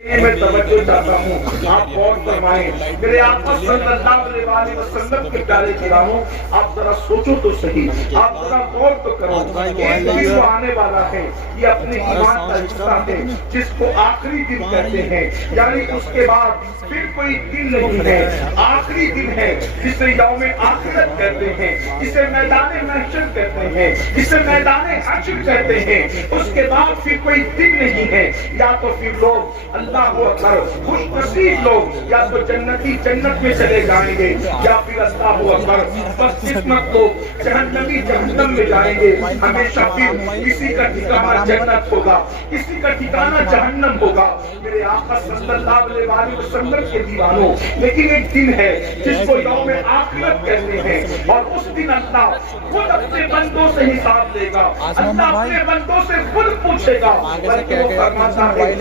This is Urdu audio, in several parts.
میں توجہ چاہتا ہوں آپ غور فرمائیں میرے آقا صلی اللہ علیہ وسلم کے پیارے کراموں آپ ذرا سوچو تو صحیح آپ ذرا غور تو کرو ایک دن وہ آنے والا ہے یہ اپنے ایمان کا حصہ ہے جس کو آخری دن کہتے ہیں یعنی اس کے بعد پھر کوئی دن نہیں ہے آخری دن ہے جسے یوم آخرت کہتے ہیں جسے میدان محشر کہتے ہیں جسے میدان حشر کہتے ہیں اس کے بعد پھر کوئی دن نہیں ہے یا تو پھر لوگ اللہ اکبر خوش نصیب لوگ یا تو جنتی جنت میں چلے جائیں گے یا پھر اللہ اکبر بس قسمت لوگ جہنمی جہنم میں جائیں گے ہمیشہ پھر کسی کا ٹھکانہ جنت ہوگا کسی کا ٹھکانہ جہنم ہوگا میرے آقا صلی اللہ علیہ وسلم کے دیوانوں لیکن ایک دن ہے جس کو یوم آخرت کہتے ہیں اور اس دن اللہ خود اپنے بندوں سے حساب لے گا اللہ اپنے بندوں سے خود پوچھے گا بلکہ وہ فرماتا ہے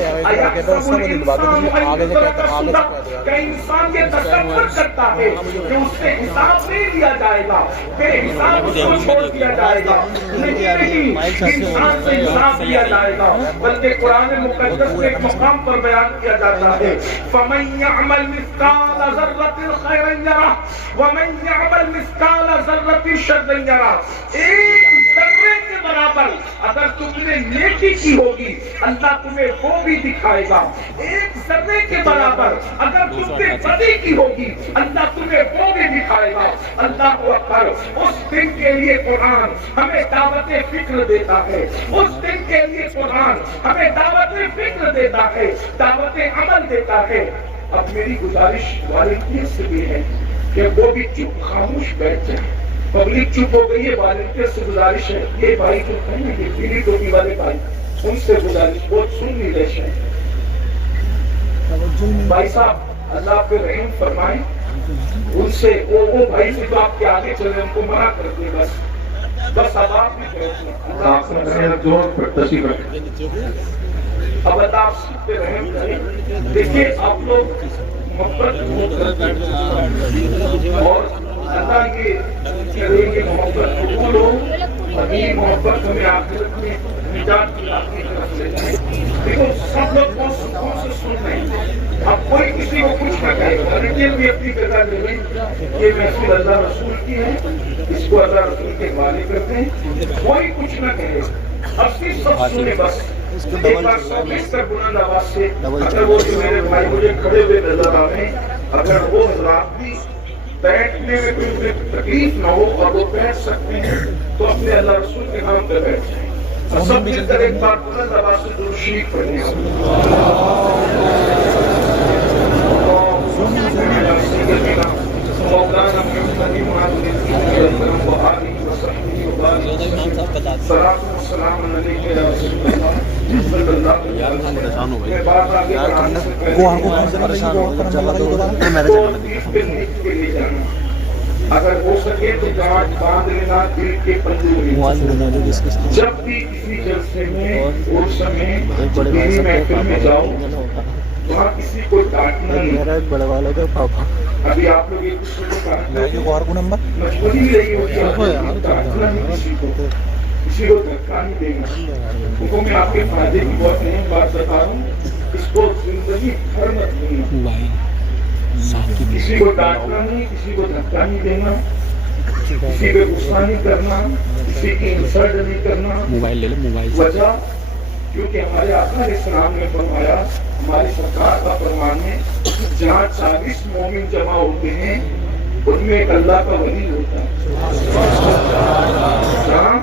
کہ انسان یہ تصور کرتا ہے کہ اس سے حساب نہیں لیا جائے گا بے حساب اس کو چھوڑ دیا جائے گا نہیں انسان سے حساب لیا جائے گا بلکہ قرآن مقدس میں ایک مقام پر بیان کیا جاتا ہے فَمَنْ يَعْمَلْ مِثْقَالَ ذَرَّةٍ خَيْرًا يَرَهُ وَمَنْ يَعْمَلْ مِثْقَالَ ذَرَّةٍ شَرًّا يَرَهُ ایک ذرے کے برابر اگر تم نے نیکی کی ہوگی اللہ تمہیں وہ بھی دکھائے گا ایک ذرے کے برابر اگر تم نے بدی کی ہوگی اللہ تمہیں وہ بھی دکھائے گا اللہ اکبر اس دن کے لیے قرآن ہمیں دعوت فکر دیتا ہے اس دن کے لیے قرآن ہمیں دعوت فکر دیتا ہے دعوت عمل دیتا ہے اب میری گزارش والدین سے بھی ہے کہ وہ بھی چپ خاموش بیٹھ جائیں پبلک چپ ہو گئی ہے والدین سے گزارش ہے یہ بھائی جو ہیں یہ پیلی ٹوپی والے بھائی ان سے گزارش بہت سن نہیں رہے ہیں بھائی صاحب اللہ پہ رحم فرمائیں ان سے وہ بھائی سے جو آپ کے آگے چلے ان کو منع کر دیں بس اب آپ بھی اب اللہ آپ سب پہ رحم کریں دیکھیے آپ لوگ محبت اور اللہ یہ کرے کہ محبت قبول ہو اور یہ محبت ہمیں آخرت میں نجات کی طرف لے جائے دیکھو سب لوگ بہت سکون سے سن رہے ہیں اب کوئی کسی کو کچھ نہ کہے لیکن بھی اپنی جگہ لے لیں یہ محفل اللہ رسول کی ہے اس کو اللہ رسول کے حوالے کرتے ہیں کوئی کچھ نہ کہے اب صرف سب سنے بس ایک بار سوچ کر بلند آواز سے اگر وہ جو میرے بھائی مجھے کھڑے ہوئے نظر آ رہے ہیں اگر وہ حضرات بھی بیٹھنے میں کوئی تکلیف نہ ہو اور وہ بیٹھ سکتے ہیں تو اپنے اللہ رسول کے نام پہ بیٹھ جائیں سب مل کر ایک بار بلند آواز سے درود شریف پڑھیں اگر ہو سکے تو گاٹ باندھ لینا دل کے پلے جب بھی کسی جلسے میں عرس میں دینی محفل میں جاؤ وہاں کسی کو ڈانٹنا نہیں بڑے والے کا پاپا ابھی آپ لوگ ایک دوسرے کو کاٹنا مجبوری بھی رہی ہوگی ڈانٹنا نہیں کسی کو دھکا نہیں دینا کیونکہ میں آپ کے فائدے کی بہت اہم بات بتا رہا ہوں اس کو زندگی بھر مت دینا کسی کو ڈانٹنا نہیں کسی کو دھکا نہیں دینا کسی پہ غصہ نہیں کرنا کسی کی انسلٹ نہیں کرنا وجہ کیونکہ ہمارے آقا علیہ السلام نے فرمایا ہماری سرکار کا فرمان ہے جہاں 40 مومن جمع ہوتے ہیں ان میں ایک اللہ کا ولی ہوتا ہے جہاں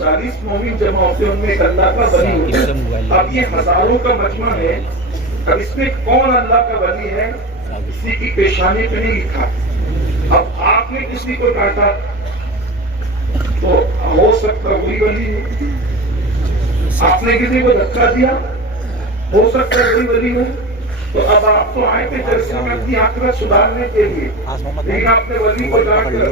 40 مومن جمع ہوتے ہیں ان میں ایک اللہ کا ولی ہوتا ہے اب یہ ہزاروں کا مجمع ہے اب اس میں کون اللہ کا ولی ہے کسی کی پیشانی پہ نہیں لکھا اب آپ نے کسی کو ڈانٹا تو ہو سکتا وہی ولی ہے آپ نے کسی کو دھکا دیا ہو سکتا ہے وہی ولی ہو تو اب آپ تو آئے تھے جلسے میں اپنی آخرت سدھارنے کے لیے لیکن آپ نے ولی کو ڈانٹ کر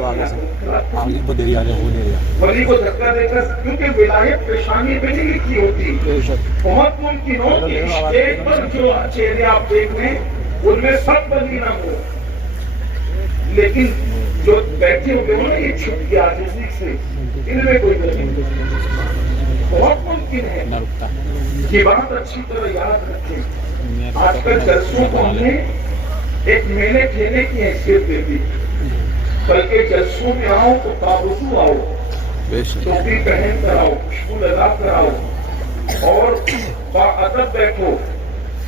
ولی کو دھکا دے کر کیونکہ ولایت پیشانی پہ نہیں لکھی ہوتی بہت ممکن ہو کہ اسٹیج پر جو چہرے آپ دیکھ لیں ان میں سب ولی نہ ہو لیکن جو بیٹھے ہوئے ہو نا یہ چھپ کے عاجزی سے ان میں کوئی ولی نہیں بہت ممکن ہے یہ بات اچھی طرح یاد رکھیں آج کل جلسوں کو ہم نے ایک میلے ٹھیلے کی حیثیت دے دی، بلکہ جلسوں میں آؤ تو باوضو آؤ، ٹوپی پہن کر آؤ، خوشبو لگا کر آؤ اور باادب بیٹھو۔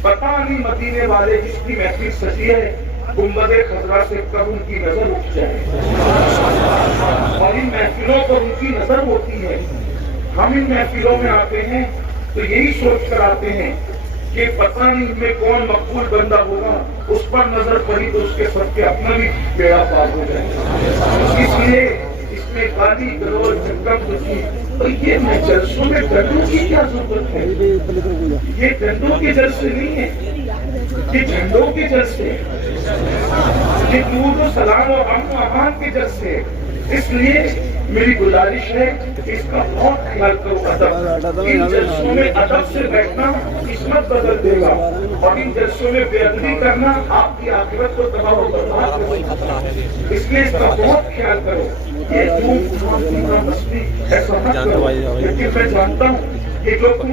پتہ نہیں مدینے والے جس کی محفل سجی ہے گنبد خضرا سے کب ان کی نظر اٹھ جائے، اور ان محفلوں پر ان کی نظر ہوتی ہے۔ ہم ان محفلوں میں آتے ہیں تو یہی سوچ کر آتے ہیں کہ پتہ نہیں ان میں کون مقبول بندہ ہوگا، اس پر نظر پڑی تو اس کے سب کے اپنا بھی بیڑا پار ہو جائے۔ اس لیے اس میں گالی گلوچ چکم کچی، تو یہ میں جلسوں میں ڈنڈوں کی کیا ضرورت ہے؟ یہ ڈنڈوں کے جلسے نہیں ہیں، یہ جھنڈوں کے جلسے ہیں، یہ درود و سلام و امن و امان کے جلسے ہیں۔ اس لیے میری گزارش ہے کہ اس کا بہت خیال کرو۔ ادب، ان جلسوں میں ادب سے بیٹھنا قسمت بدل دے گا، اور ان جلسوں میں بے ادبی کرنا آپ کی آخرت کو تباہ و برباد کر سکتا ہے۔ اس لیے اس کا بہت خیال کرو۔ یہ جو مسئلہ ایسا نہ کرو، لیکن میں جانتا ہوں کہ جو تم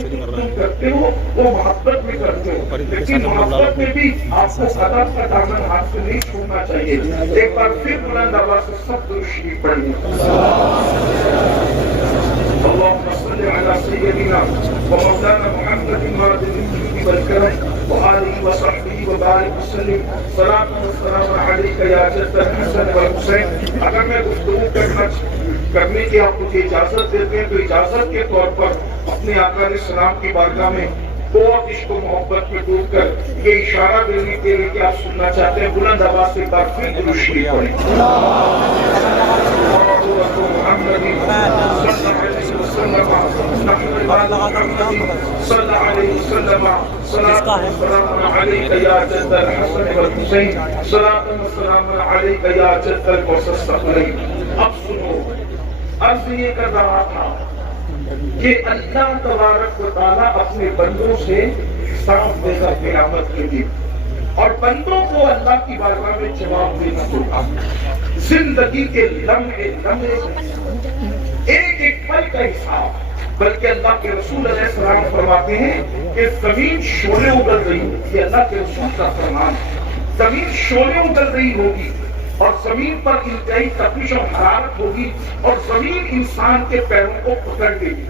کرتے ہو وہ محبت میں کرتے ہو، لیکن محبت میں بھی آپ کو ادب کا دامن ہاتھ سے نہیں چھوڑنا چاہیے۔ ایک بار پھر بلند آواز سے سب درود شریف پڑھیں۔ اللهم صل على سيدنا ومولانا محمد مالك الجود والكرم وآله وصحبه وبارك وسلم صلاة والسلام عليك يا جد الحسن والحسين۔ اگر میں گفتگو کرنے کی آپ مجھے اجازت دیتے ہیں تو اجازت کے طور پر اپنے آقا علیہ السلام کی بارگاہ میں بہت عشق و محبت میں ڈوب کر یہ اشارہ دینے کے لیے کہ آپ سننا چاہتے ہیں، بلند آواز سے بار پھر درود شریف پڑھیں۔ صلی علیہ وسلم صلاۃ والسلام علیک یا جد الحسن والحسین، صلاۃ والسلام علیک یا جد الثقلین۔ اب سنو، عرض یہ کر رہا تھا کہ اللہ تبارک و تعالیٰ اپنے بندوں سے حساب دے گا قیامت کے دن، اور بندوں کو اللہ کی بارگاہ میں جواب دینا ہوگا۔ زندگی کے لمحے لمحے ایک ایک پل کا حساب، بلکہ اللہ کے رسول علیہ السلام فرماتے ہیں کہ زمین شعلے اگل رہی ہوگی، یہ اللہ کے رسول کا فرمان ہے، زمین شعلے اگل رہی ہوگی اور زمین پر انتہائی تپش اور حرارت ہوگی، اور زمین انسان کے پیروں کو پکڑ لے گی،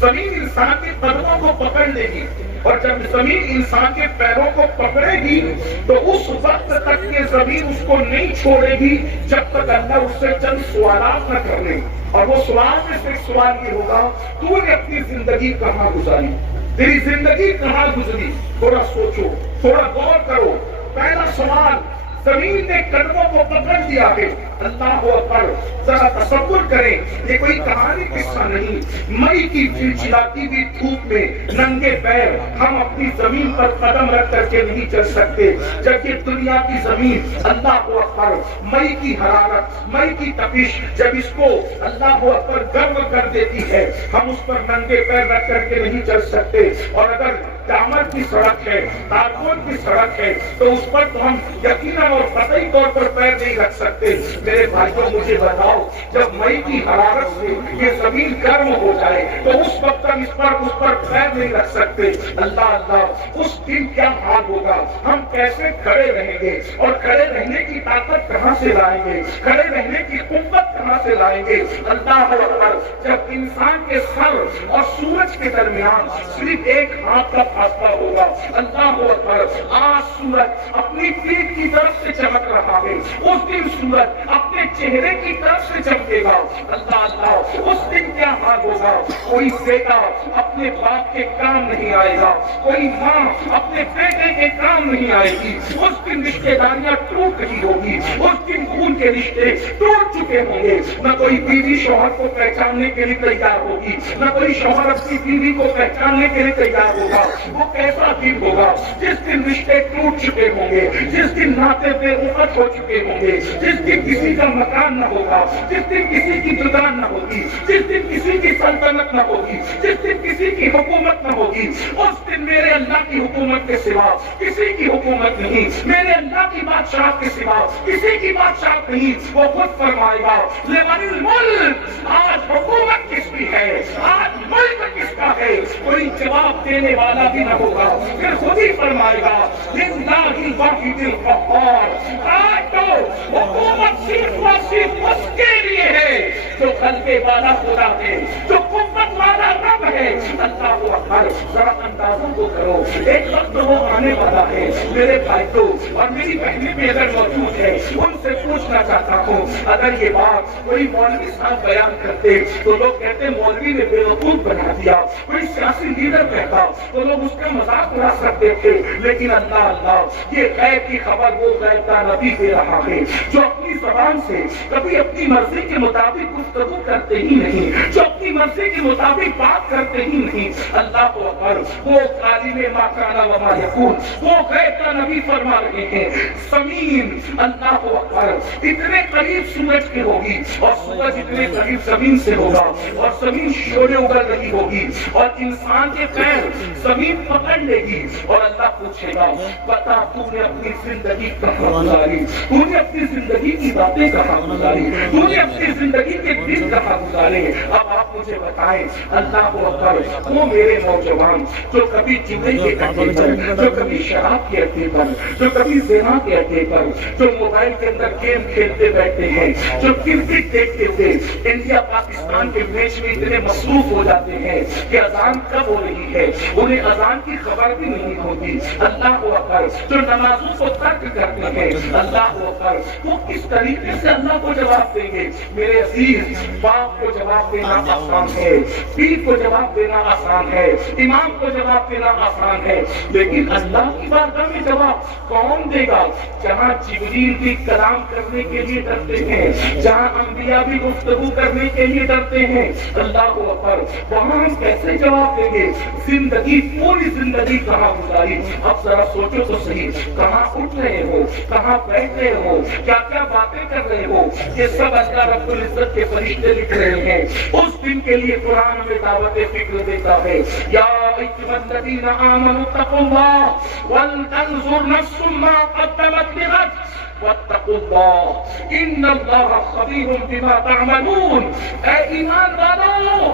زمین انسان کے قدموں کو پکڑ لے گی، اور جب زمین انسان کے پیروں کو پکڑے گی تو اس وقت تک کہ زمین اس کو نہیں چھوڑے گی جب تک اللہ اس سے چند سوالات نہ کر لے، اور وہ سوال میں سے ایک سوال یہ ہوگا، تو نے اپنی زندگی کہاں گزاری، تیری زندگی کہاں گزری، تھوڑا سوچو، تھوڑا غور کرو۔ پہلا سوال، زمین نے قدموں کو پکڑ لیا ہے، اللہ اکبر، ذرا تصور کریں، یہ کوئی کہانی قصہ نہیں، مئی کی چلچلاتی ہوئی دھوپ میں ننگے پیر ہم اپنی زمین پر قدم رکھ کر کے نہیں چل سکتے، جب یہ دنیا کی زمین اللہ اکبر مئی کی حرارت، مئی کی تپش جب اس کو اللہ اکبر گرم کر دیتی ہے، ہم اس پر ننگے پیر رکھ کر کے نہیں چل سکتے۔ اور اگر ڈامر کی سڑک ہے، تارکون کی سڑک ہے، تو اس پر تو ہم یقیناً اور قطعی طور پر پیر نہیں رکھ سکتے۔ میرے بھائیوں مجھے بتاؤ، جب مئی کی حرارت سے یہ زمین گرم ہو جائے تو اس وقت ہم اس پر پیر نہیں رکھ سکتے۔ اللہ اللہ، اس دن کیا حال ہوگا، ہم کیسے کھڑے رہیں گے، اور کھڑے رہنے کی طاقت کہاں سے لائیں گے، کھڑے رہنے کی قوت کہاں سے لائیں گے۔ اللہ اکبر، جب انسان کے سر اور سورج کے درمیان صرف ایک ہاتھ کا فاصلہ ہوگا، اللہ اکبر، آج سورج اپنی پیٹھ کی طرف سے چمک رہا ہے، اس دن سورج اپنے چہرے کی طرف سے چمکے گا۔ اللہ اللہ، اس دن کیا حال ہوگا، کوئی بیٹا اپنے باپ کے کام نہیں آئے گا، کوئی ماں اپنے بیٹے کے کام نہیں آئے گی، اس دن رشتے داریاں ٹوٹ رہی ہوگی، اس دن خون کے رشتے ٹوٹ چکے ہوں گے، نہ کوئی بیوی شوہر کو پہچاننے کے لیے تیار ہوگی، نہ کوئی شوہر اپنی بیوی کو پہچاننے کے لیے تیار ہوگا۔ وہ کیسا دن ہوگا جس دن رشتے ٹوٹ چکے ہوں گے، جس دن ناطے بے رغبت ہو چکے ہوں گے، جس دن کسی کا مکان نہ ہوگا، جس دن کسی کی دکان نہ ہوگی، جس دن کسی کی سلطنت نہ ہوگی، جس دن کسی کی حکومت نہ ہوگی۔ اس دن میرے اللہ کی حکومت کے سوا کسی کی حکومت نہیں، میرے اللہ کی بادشاہت کے سوا کسی کی بادشاہت نہیں۔ وہ خود فرمائے گا، لمن الملک، آج حکومت کس کی ہے، آج ملک کس کا ہے، کوئی جواب دینے والا بھی نہ ہوگا، پھر خود ہی فرمائے گا للہ الواحد القہار، آج تو حکومت صرف اور صرف اس کے لیے ہے جو غلبے والا خدا ہے، جو قوت والا رب ہے۔ اللہ اکبر، ذرا اندازوں کو کرو، ایک وقت وہ آنے والا ہے میرے بھائیوں اور میری بہنیں بھی اگر موجود ہے ان سے پوچھنا چاہتا ہوں، اگر یہ بات کوئی مولوی صاحب بیان کرتے تو لوگ کہتے مولوی نے بیوقوف بنا دیا، کوئی سیاسی لیڈر کہتا تو لوگ اس کا مذاق اڑا سکتے تھے، لیکن اللہ یہ غیب کی خبر وہ غیب کا نبی دے رہا ہے جو اپنی زبان سے کبھی اپنی مرضی کے مطابق گفتگو کرتے ہی نہیں، جو اپنی مرضی کے مطابق بات کرتے ہی نہیں۔ اللہ اکبر، وہ عالم ما کان و ما یکون، وہ غیب کا نبی فرما رہے ہیں زمین، اللہ اکبر، اتنے قریب سورج کے ہوگی اور سورج اتنے قریب زمین سے ہوگا اور زمین شعلے اگل رہی ہوگی اور انسان کے پیر زمین پکڑ لے گی اور اللہ پوچھے گا بتا تو نے اپنی زندگی کہاں گزاری، تو نے اپنی زندگی کی باتیں کہاں گزاری، تو نے اپنی زندگی کے دن کہاں گزارے، اب آپ مجھے بتائیں۔ اللہ اکبر، وہ میرے نوجوان جو کبھی جمعے کے اڈے پر، جو کبھی شراب کے اڈے پر، جو کبھی زنا کے اڈے پر، جو موبائل کے اندر گیم کھیلتے بیٹھتے ہیں، جو کرکٹ دیکھتے ہوئے انڈیا پاکستان کے میچ میں اتنے مصروف ہو جاتے ہیں کہ اذان کب ہو رہی ہے انہیں اذان کی خبر بھی نہیں ہوتی۔ اللہ اکبر، جو نمازوں کو ترک کرتے ہیں، اللہ اکبر، وہ کس طریقے سے اللہ کو جواب دیں گے؟ میرے عزیز، باپ کو جواب دینا آسان ہے، پیر کو جواب دینا آسان ہے، امام کو جواب دینا آسان ہے، لیکن اللہ کی بارگاہ میں جواب کون دے گا؟ جہاں جبریل بھی کلام کرنے کے لیے ڈرتے ہیں، جہاں انبیاء بھی گفتگو کرنے کے لیے ڈرتے ہیں، اللہ اکبر، وہاں ہم کیسے جواب دیں گے؟ زندگی، پوری زندگی کہاں گزاری؟ اب ذرا سوچو تو صحیح، کہاں اٹھ رہے ہو، کہاں بیٹھ رہے ہو، کیا کیا باتیں کر رہے ہو، یہ سب اللہ رب العزت کے فرشتے لکھ رہے ہیں۔ اس دن کے لیے قرآن ہمیں دعوت فکر دیتا ہے، یا ایھا الذین آمنوا اتقوا اللہ ولتنظر نفس ما قدمت لغد واتقوا اللہ ان اللہ خبیر بما تعملون۔ اے ایمان والو،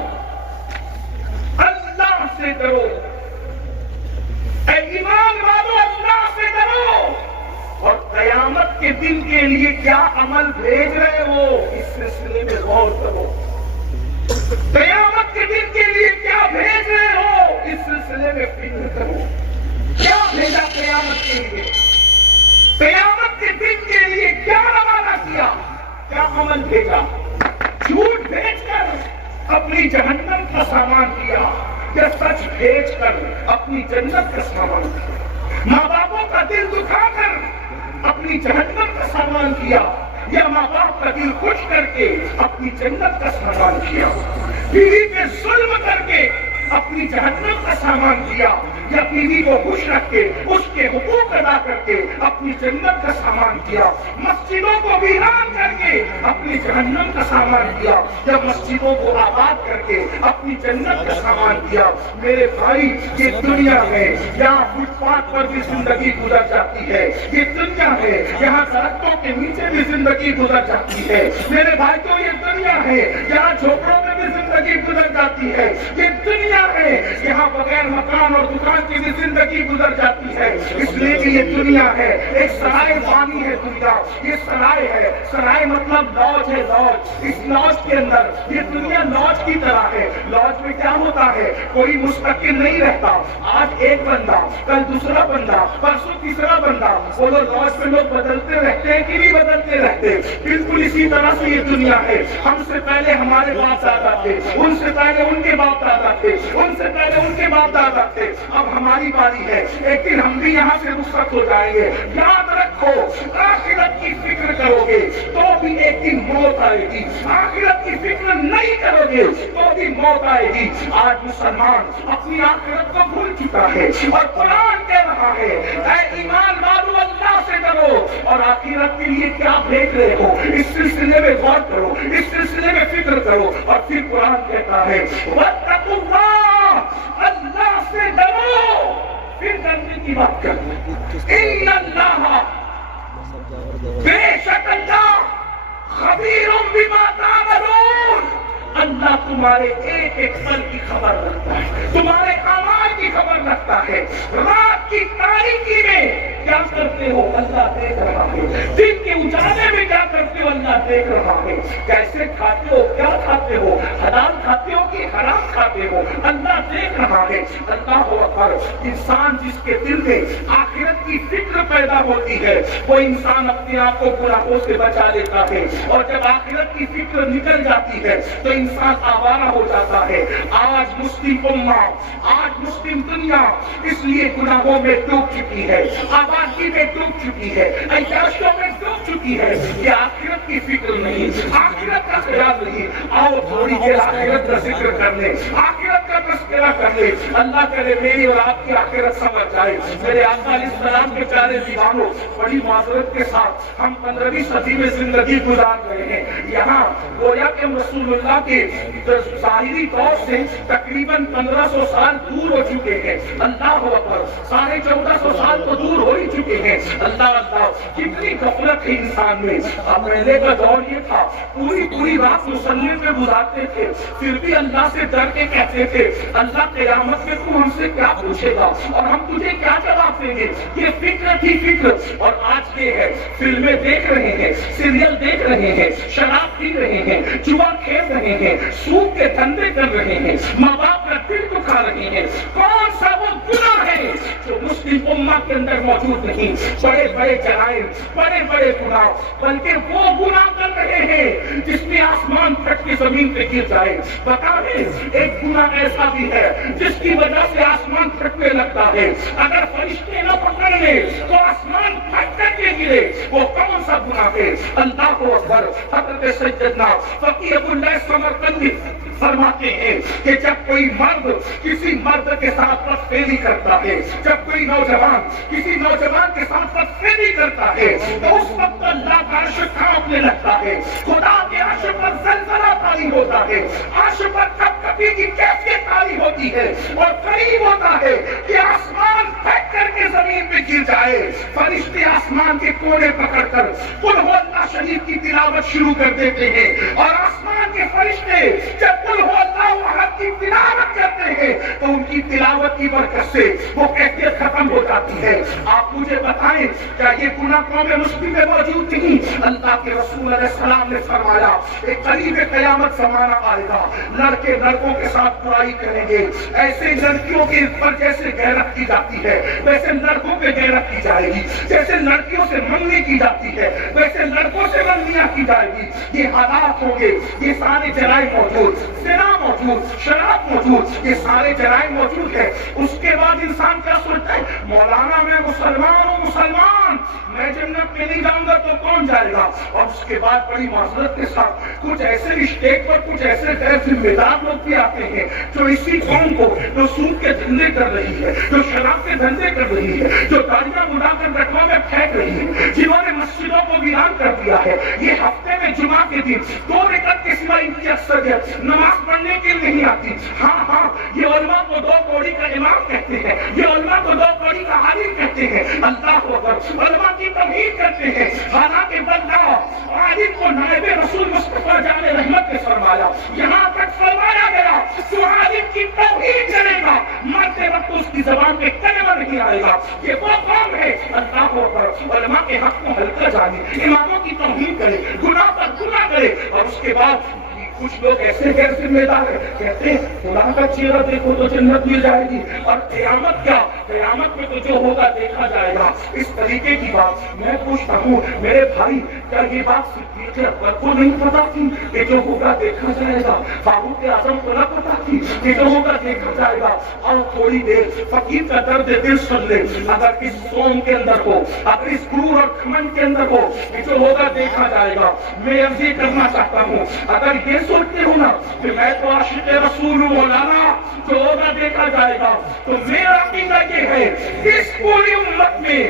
اللہ سے ڈرو، اے ایمان والو، اللہ سے ڈرو، اور قیامت کے دن کے لیے کیا عمل بھیج رہے ہو اس سلسلے میں غور کرو۔ قیامت کے دن کے لیے کیا بھیج رہے ہو اس سلسلے میں فکر کرو۔ کیا بھیجا قیامت کے لیے؟ قیامت کے دن کے لیے کیا روانہ کیا؟ کیا عمل بھیجا؟ جھوٹ بھیج کر اپنی جہنم کا سامان کیا یا سچ بھیج کر اپنی جنت کا سامان کیا؟ ماں باپوں کا دل دکھا کر اپنی جہنم کا سامان کیا یا ماں باپ کا دل خوش کر کے اپنی جنت کا سامان کیا؟ بیوی پہ ظلم کر کے اپنی جہنم کا سامان کیا یا بیوی کو خوش رکھ کے اس کے حقوق ادا کر کے اپنی جنت کا سامان کیا؟ مسجدوں کو ویران کر کے اپنی جہنم کا سامان کیا یا مسجدوں کو آباد کر کے اپنی جنت کا سامان کیا؟ میرے بھائی، یہ دنیا ہے، یہاں فٹ پاتھ پر بھی زندگی گزر جاتی ہے، یہ دنیا ہے، یہاں سڑکوں کے نیچے بھی زندگی گزر جاتی ہے، میرے بھائی تو یہ دنیا ہے، یہاں جھوپڑوں میں بھی زندگی گزر جاتی ہے، یہ دنیا ہے، یہاں بغیر مکان اور دکان کی بھی زندگی گزر جاتی ہے، اس لیے کہ یہ دنیا ہے، ایک سرائے بانی ہے دنیا، یہ سرائے ہے، سرائے مطلب لاج ہے، لاج، اس لاج کے اندر یہ دنیا لاج کی طرح ہے۔ لاج میں کیا ہوتا ہے؟ کوئی مستقل نہیں رہتا، آج ایک بندہ، کل دوسرا بندہ، پرسوں تیسرا بندہ، وہ لاج میں لوگ بدلتے رہتے ہیں کہ نہیں بدلتے رہتے؟ بالکل اسی طرح سے یہ دنیا ہے، ہم سے پہلے ہمارے باپ دادا تھے، ان سے پہلے ان کے باپ دادا تھے، ان سے پہلے ان کے باپ دادا تھے، اب ہماری باری ہے، ایک دن ہم بھی یہاں سے رخصت ہو جائیں گے۔ یاد رکھو، آخرت کی فکر کرو گے تو بھی ایک دن موت آئے گی، آخرت کی فکر نہیں کرو گے تو بھی موت آئے گی۔ آج مسلمان اپنی آخرت کو بھول چکا ہے اور قرآن کہہ رہا ہے، اے ایمان والو، اللہ سے ڈرو اور آخرت کے لیے کیا بھیج رہے ہو اس سلسلے میں غور کرو، اس سلسلے میں فکر کرو۔ اور پھر قرآن کہتا ہے واتقوا اللہ، اللہ سے ڈرو، پھر ڈرنے کی بات کرو، ان اللہ، بے شک اللہ، خبیر بما تعملون، اللہ تمہارے ایک ایک پل کی خبر رکھتا ہے، تمہارے اعمال کی خبر رکھتا ہے۔ رات کی تاریکی میں کیا کرتے ہو اللہ دیکھ رہا ہے، دن کے اجالے میں کیا کرتے ہو اللہ دیکھ رہا ہے، کیسے کھاتے ہو، کیا کھاتے ہو، حلال کھاتے ہو کہ حرام کھاتے ہو، اللہ دیکھ رہا ہے۔ اللہ اکبر۔ انسان جس کے دل میں آخرت کی فکر پیدا ہوتی ہے وہ انسان اپنے آپ کو گناہوں سے بچا لیتا ہے، اور جب آخرت کی فکر نکل جاتی ہے تو انسان آوارہ ہو جاتا ہے۔ آج مسلم امہ، آج مسلم دنیا اس لیے گناہوں میں ڈوب چکی ہے، آبادی میں ڈوب چکی ہے، عیاشیوں میں ڈوب چکی ہے کہ آخرت کی فکر نہیں، آخرت کا خیال نہیں۔ آؤ تھوڑی دیر آخرت کا ذکر کر لیں، آخرت کا تذکرہ کر لیں۔ اللہ کرے میری اور آپ کی آخرت سمجھ جائے۔ میرے آقا علیہ السلام کے پیارے دیوانوں، بڑی معذرت کے ساتھ ہم 15ویں صدی میں زندگی گزار رہے ہیں۔ یہاں گویا کہ رسول اللہ کے ظاہری طور سے تقریباً 1500 سال دور ہو چکے ہیں۔ اللہ اکبر، 1450 سال تو دور ہو ہی چکے ہیں۔ اللہ اللہ، کتنی غفلت ہے انسان میں۔ پہلے کا دور یہ تھا پوری رات مصلی پہ گزارتے تھے، پھر بھی اللہ سے ڈر کے کہتے تھے اللہ قیامت میں تو ہم سے کیا پوچھے گا اور ہم تجھے کیا جواب دیں گے۔ یہ فکر تھی فکر، اور آج یہ ہے فلمیں دیکھ رہے ہیں، سیریل دیکھ رہے ہیں، شراب پی رہے ہیں، جوا کھیل رہے ہیں، سود کے دھندے کر رہے ہیں، ماں باپ کا دل دکھا رہے ہیں۔ کون سا وہ گناہ ہے جو مسلم امہ کے اندر موجود نہیں؟ بڑے بڑے جرائم، بڑے بڑے گناہ، بلکہ وہ گناہ کر رہے ہیں جس میں آسمان پھٹ کے زمین پہ گر جائے۔ بتا دیں ایک گناہ ایسا بھی ہے جس کی وجہ سے آسمان پھٹنے لگتا ہے، اگر فرشتے نہ پکڑ لیں تو آسمان پھٹ کر کے گرے۔ وہ کون سا گناہ ہے؟ اللہ اکبر۔ حضرت سیدنا فقیہ ابو اللیث سمرقندی فرماتے ہیں کہ جب کوئی مرد کسی مرد کے ساتھ بدفعلی کرتا ہے، جب کوئی نوجوان کسی نوجوان کے ساتھ بدفعلی کرتا ہے تو اس وقت اللہ کا عرش کانپنے لگتا ہے، خدا کے عرش پر زلزلہ طاری ہوتا ہے، عرش پر کپکپی کی کیفیت طاری ہوتی ہے، اور قریب ہوتا ہے کہ آسمان پھٹ کر کے زمین پہ گر جائے۔ فرشتے آسمان کے کونے پکڑ کر قل هو اللہ شریف کی تلاوت شروع کر دیتے ہیں، اور آسمان کے فرشتے جب قل هو اللہ احد کی تلاوت کرتے ہیں تو ان کی تلاوت کی برکت سے وہ کیفیت ختم ہو جاتی ہے۔ آپ مجھے بتائیں کیا یہ گناہ قوم مسلم میں موجود نہیں؟ اللہ کے رسول علیہ السلام نے فرمایا ایک قریب قیامت زمانہ آئے گا، لڑکے لڑکوں کے ساتھ برائی کریں گے، ایسے لڑکیوں کے پر جیسے غیرت کی جاتی ہے ویسے لڑکوں پہ غیرت کی جائے گی، جیسے لڑکیوں سے منگنی کی جاتی ہے ویسے لڑکوں سے منگنیاں کی جائے گی۔ یہ حالات ہوں گے، یہ سارے جرائم موجود، زنا موجود، شراب موجود، یہ سارے جرائم موجود ہے۔ اس کے بعد انسان کیا سوچتا ہے؟ مولانا میں مسلمان ہوں، مسلمان میں جنت میں نہیں جاؤں گا تو کون جائے گا؟ اور اس کے بعد بڑی معذرت کے ساتھ کچھ ایسے اسٹیٹ پر کچھ ایسے غیر ذمہ دار لوگ بھی آتے ہیں جو اسی قوم کو جو سود کے دھندے کر رہی ہے، جو شراب کے دھندے کر رہی ہے، جو داڑیاں مڑا کر رقموں میں پھینک رہی ہے، جنہوں نے مسجدوں کو ویران کر دیا ہے۔ یہ ہفتے میں جمعہ کے دن 2 رکعت کے سوا ان کی اکثریت نماز پڑھنے کے لیے نہیں آتی۔ ہاں یہ علماء کو 2 کوڑی کا امام کہتے ہیں، یہ علماء کو 2 کوڑی کا عالم کہتے ہیں۔ اللہ اکبر، علماء کی توہین کرتے ہیں، حالانکہ بندہ عالم کو نائب رسول مصطفیٰ جان رحمت نے فرمایا، یہاں تک فرمایا گیا جو عالم کی توہین کرے گا مرتے وقت اس کی زبان پہ کلمہ نہیں آئے گا۔ یہ وہ قوم ہے اللہ اکبر، علماء کے حق کو ہلکا جانے، اماموں کی توہین کرے، گناہ پر گناہ کرے، اور اس کے بعد کچھ لوگ ایسے غیر ذمہ دار ہیں کہتے ہیں خدا کا چہرہ دیکھو تو جنت مل جائے گی، اور قیامت کیا، قیامت میں تو جو ہوگا دیکھا جائے گا۔ اس طریقے کی بات میں پوچھتا ہوں میرے بھائی، کیا یہ بات صدیق اکبر کو نہیں پتا تھی کہ جو ہوگا دیکھا جائے گا؟ فاروق اعظم کو نہ پتا تھی کہ جو ہوگا دیکھا جائے گا؟ اور تھوڑی دیر فقیر کا درد دل سن لے، اگر اس قوم کے اندر ہو، اگر اس غرور اور گھمنڈ کے اندر ہو کہ جو ہوگا دیکھا جائے گا، میں عرض یہ کرنا چاہتا ہوں اگر یہ سوچتے ہو نا کہ میں تو عاشق رسول ہوں مولانا، جو ہوگا دیکھا جائے گا، تو میرا عقیدہ یہ ہے اس پوری امت میں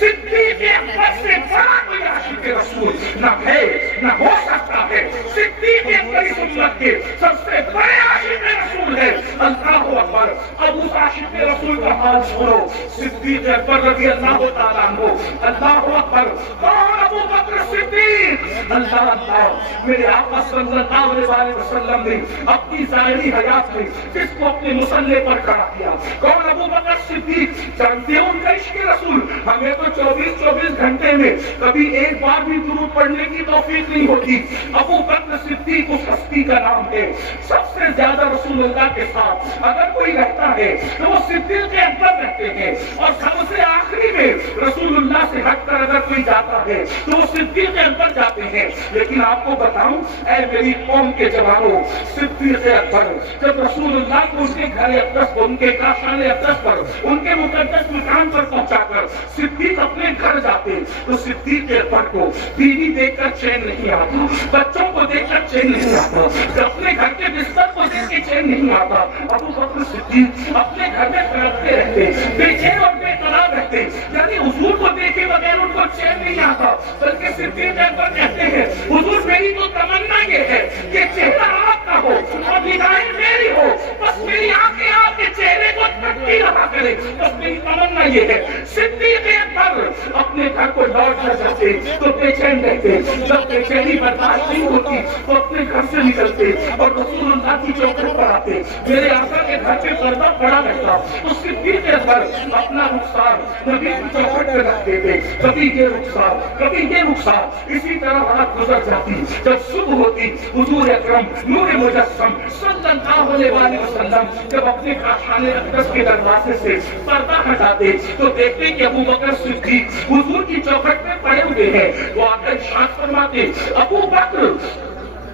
صدیق اکبر سے بڑا کوئی عاشق رسول نہ ہے نہ ہو سکتا ہے۔ صدیق اکبر اس امت کے سب سے بڑے عاشق رسول ہے۔ اللہ اکبر۔ اب اس عاشق رسول کا حال چھوڑو، صدیق اکبر رضی اللہ تعالیٰ عنہ، اللہ اکبر، کون ابو بکر صدیق صدیق اللہ اللہ میرے آقا صلی اللہ علیہ وسلم نے اپنی ظاہری حیات میں جس کو اپنے مصلے پر کھڑا کیا کون ابو بکر صدیق جانتے ہیں ان کا عشق رسول ہمیں تو 24 گھنٹے میں کبھی ایک بار بھی درود پڑھنے کی توفیق نہیں ہوتی ابو بکر صدیق اس ہستی کا نام ہے سب سے زیادہ رسول اللہ کے ساتھ اگر کوئی رہتا ہے تو وہ صدیق کے اکبر رہتے ہیں اور سب سے آخری میں رسول اللہ سے ہٹ کر اگر کوئی جاتا ہے تو وہ صدیق کے اکبر جاتے ہیں لیکن آپ کو بتاؤں اے میری قوم کے جوانوں صدیق اکبر جب رسول اللہ کو اس کے گھر اقدس پر ان کے کاشان اقدس پر ان کے مقدس مقام پر پہنچا کر صدیق اپنے گھر جاتے تو صدیق اکبر کو بیوی دیکھ کر چین نہیں آتا بچوں کو دیکھ کر چین نہیں آتا اپنے گھر کے بستر کو دیکھ کے چین نہیں آتا ابو بکر صدیق اپنے گھر میں تڑپتے رہتے بے چین اور بے قرار رہتے یعنی حضور کو دیکھے بغیر ان کو چین نہیں آتا بلکہ صدیق اکبر کہتے ہیں حضور میری تو تمنا یہ ہے کہ چہرہ آپ کا ہو اور نگاہیں میری ہو بس میری آنکھیں آپ کے چہرے کو تھکتی رہا کرے بس میری تمنا یہ ہے صدیق اکبر اپنے گھر کو لوٹ کر جاتے تو بے چین رہتے جب بے چینی برداشت نہیں ہوتی تو اپنے گھر سے نکلتے اور رسول اللہ کی چوکھٹ پر آتے میرے آقا کے گھر پہ پردہ پڑا رہتا تو صدیق اکبر اپنا رخسار نبی کی چوکھٹ پہ رکھ دیتے کبھی یہ رخسار اسی طرح رات گزر جاتی جب صبح ہوتی حضور اکرم نور مجسم صلی اللہ علیہ وسلم جب اپنے کاشان اقدس کے دروازے سے پردہ ہٹاتے تو دیکھتے کہ ابو بکر صدیق حضور کی چوکھٹ میں پڑے ہوئے ہیں وہ آ کر ارشاد فرماتے ابو بکر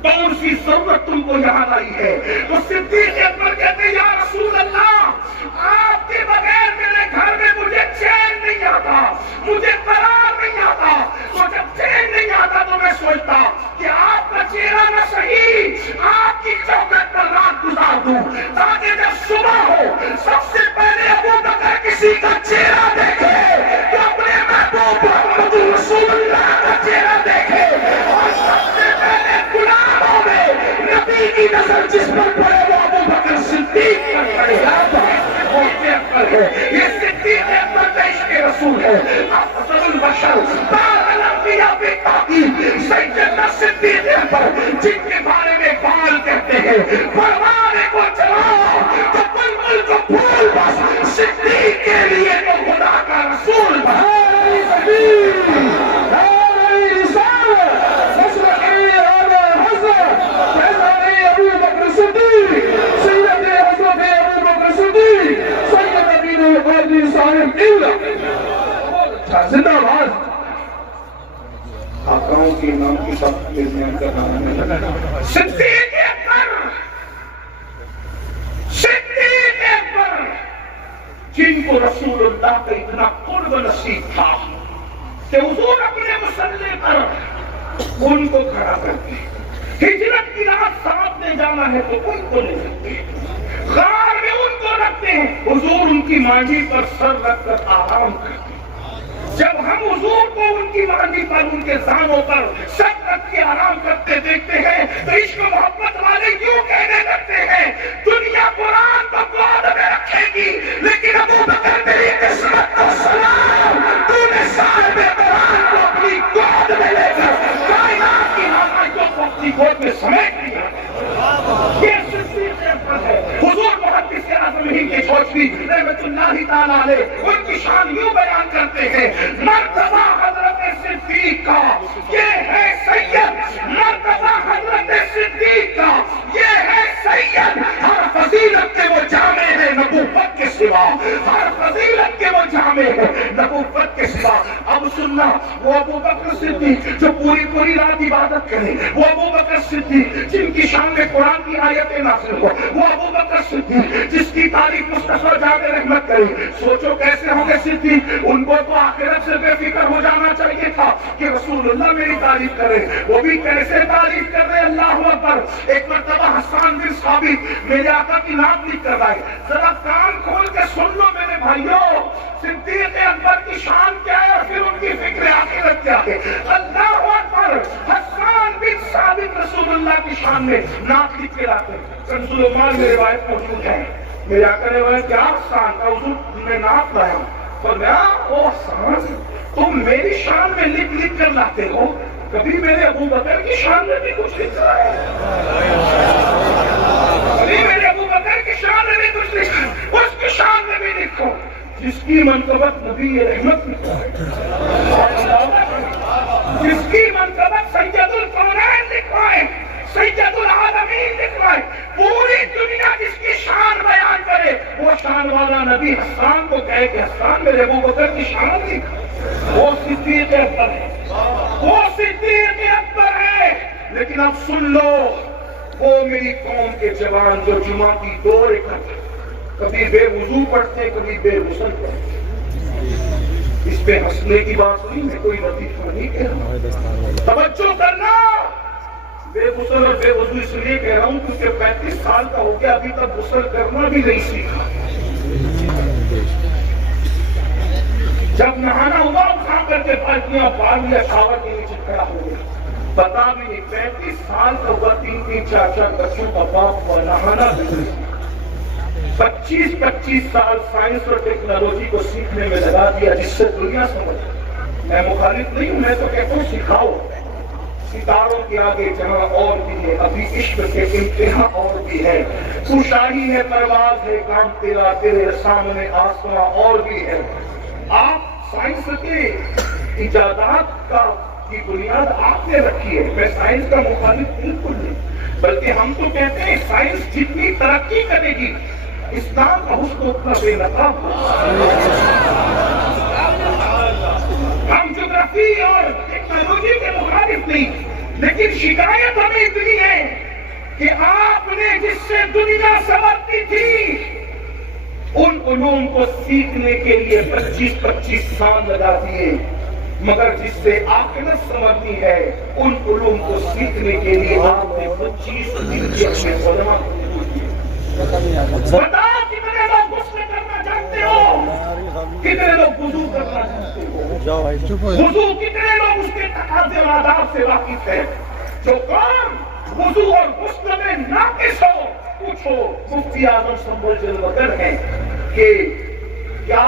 کون سی ضرورت تم کو یہاں لائی ہے تو صدیق اکبر کہتے یا رسول اللہ آپ کے بغیر میرے گھر میں مجھے چین نہیں آتا مجھے قرار نہیں آتا تو جب چین نہیں آتا تو میں سوچتا کہ آپ کا چہرہ نہ صحیح آپ کی چوکھٹ پر رات گزار دوں تاکہ جب صبح ہو سب سے پہلے ابو بکر کسی کا چہرہ دیکھے تو اپنے محبوب محمد رسول اللہ کا چہرہ دیکھے اور سب سے پہلے غلاموں میں نبی کی نظر جس پر پڑے وہ ابو بکر صدیق پر پڑے یہ صدیق اکبر کا عشق رسول ہے افضل البشر بعد الانبیاء بالتحقیق سیدنا صدیق اکبر جن کے بارے میں اقبال کہتے ہیں پروانے کو چلاؤ تو بلبل کو پھول بس صدیق کے لیے تو خدا کا رسول بس زندہ باد آقاؤں کے نام کی سب بیان کرنا صدیق اکبر جن کو رسول اللہ کا اتنا قرب نصیب تھا کہ حضور اپنے مصلے پر ان کو کھڑا کرتے ہجرت کی رات ساتھ لے جانا ہے تو ان کو لے جاتے غار میں ان کو رکھتے ہیں حضور ان کی مانڈی پر سر رکھ کر آرام کرتے جب ہم حضور کو ان کی مانڈی پر ان کے زانوں پر سر رکھ کے آرام کرتے دیکھتے ہیں تو عشق محبت والے یوں کہنے لگتے ہیں دنیا قرآن کو گود میں رکھے گی لیکن ابو بکر میری قسمت کو سلام تو نے صاحب قرآن کو اپنی گود میں لے کر کائنات کی حقائقوں کو اپنی گود میں سمیٹ لیا یہ صدیق اکبر ہے حضور محدث اعظم ہند کے چوشوی رحمت اللہ تعالیٰ علیہ ان کی شان یوں بیان کرتے ہیں مرتبہ حضرت صدیق کا یہ ہے سید مرتبہ حضرت صدیق کا یہ ہے سید ہر فضیلت کے وہ جامع ہے نبوت کے سوا ہر فضیلت کے وہ جامع ہے نبوت کے سوا اب سننا وہ ابو بکر صدیق جو پوری رات عبادت کرے وہ ابو بکر صدیق جن کی شان میں قرآن کی آیتیں نازل ہو وہ ابو بکر صدیق جس کی تعریف مصطفیٰ جاد رحمت کرے سوچو کیسے ہوں گے صدیق ان کو تو آخرت سے بے فکر ہو جانا چاہیے تھا کہ رسول اللہ میری تعریف کرے وہ بھی کیسے تعریف کر رہے اللہ اکبر ایک مرتبہ حسان بن ثابت میرے آقا کی نعت لکھ کر آئے ذرا کان کھول کے سن لو میرے بھائیوں صدیق اکبر کی شان کیا ہے اور پھر ان کی فکر آخرت کیا ہے اللہ اکبر حسان بن ثابت رسول اللہ کی شان میں نعت لکھ کے لاتے کنز الایمان میں روایت موجود ہے میرے آقا نے بولا کیا حسان کا حضور میں نعت لایا فرمایا او حسان تم میری شان میں لکھ کر لاتے ہو کبھی میرے ابو بکر کی شان میں بھی کچھ لکھا ہے، کبھی میرے ابو بکر کی شان میں بھی کچھ لکھا ہے، اس کی شان میں بھی لکھو جس کی منقبت نبی رحمت لکھا ہے، جس کی منقبت سید القونین لکھا ہے، سید العالمین لکھا ہے، پوری دنیا جس کی شان بیان کرے، وہ شان والا نبی حسان کو کہے کہ حسان میرے ابو بکر کی شان لکھا، وہ صدیق اکبر ہے، وہ صدیق اکبر ہے۔ لیکن اب سن لو، وہ میری قوم کے جوان جو جمعہ کی 2 رکعت کبھی بے وضو پڑھتے کبھی بے غسل پڑھتے، اس پہ ہنسنے کی بات نہیں ہے، کوئی لطیفہ نہیں کہہ رہا، توجہ کرنا، بے غسل اور بے وضو اس لیے کہہ رہا ہوں کیونکہ 35 سال کا ہو گیا، ابھی تک غسل کرنا بھی نہیں سیکھا۔ جب نہانا ہوا اٹھا کر کے بالٹیاں پار لیا، شاور کے نیچے کھڑا ہو گیا، پتا بھی نہیں 35 سال کا ہوا، 3 4 بچوں کا باپ ہوا، نہانا بھی نہیں۔ 25 سال سائنس اور ٹیکنالوجی کو سیکھنے میں لگا دیا، جس سے دنیا سمجھ۔ میں مخالف نہیں ہوں، میں تو کہتا ہوں سکھاؤ، ستاروں کے آگے جہاں اور بھی ہے، ابھی عشق کے انتہا اور بھی ہے، تو شاہی ہے، پرواز ہے، کام تیرا، تیرے سامنے آسماں اور بھی ہے۔ آپ سائنس کے ایجادات کی بنیاد آپ نے رکھی ہے، میں سائنس کا مخالف بالکل نہیں، بلکہ ہم تو کہتے ہیں سائنس جتنی ترقی کرے گی اسلام کا حسن اتنا بے نقاب ہوگا۔ ہم جغرافی اور ٹیکنالوجی کے مخالف نہیں، لیکن شکایت ہمیں اتنی ہے کہ آپ نے جس سے دنیا سنورتی تھی، ان علوم کو سیکھنے کے لیے 25 سال لگا دیے، مگر جس سے آخرت سنورتی ہے ان علوم کو سیکھنے کے لیے آپ نے 25 دن کے اپنے علماء کو۔ بتاؤ کتنے لوگ غسل کرنا چاہتے ہو، کتنے لوگ وضو کرنا چاہتے ہو، وضو کتنے لوگ اس کے تقاضے اور آداب سے واقف ہے؟ جو قوم وضو اور غسل میں ناقص ہو، پوچھو مفتی اعظم سنبھل جلوگر ہیں کہ کیا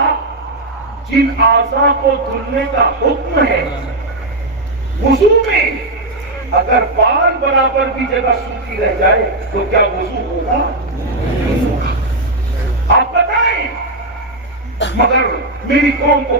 جن اعضاء کو دھلنے کا حکم ہے وضو میں، اگر بال برابر بھی جگہ سوکھی رہ جائے تو کیا وضو ہوگا؟ آپ بتائیں، مگر میری قوم کو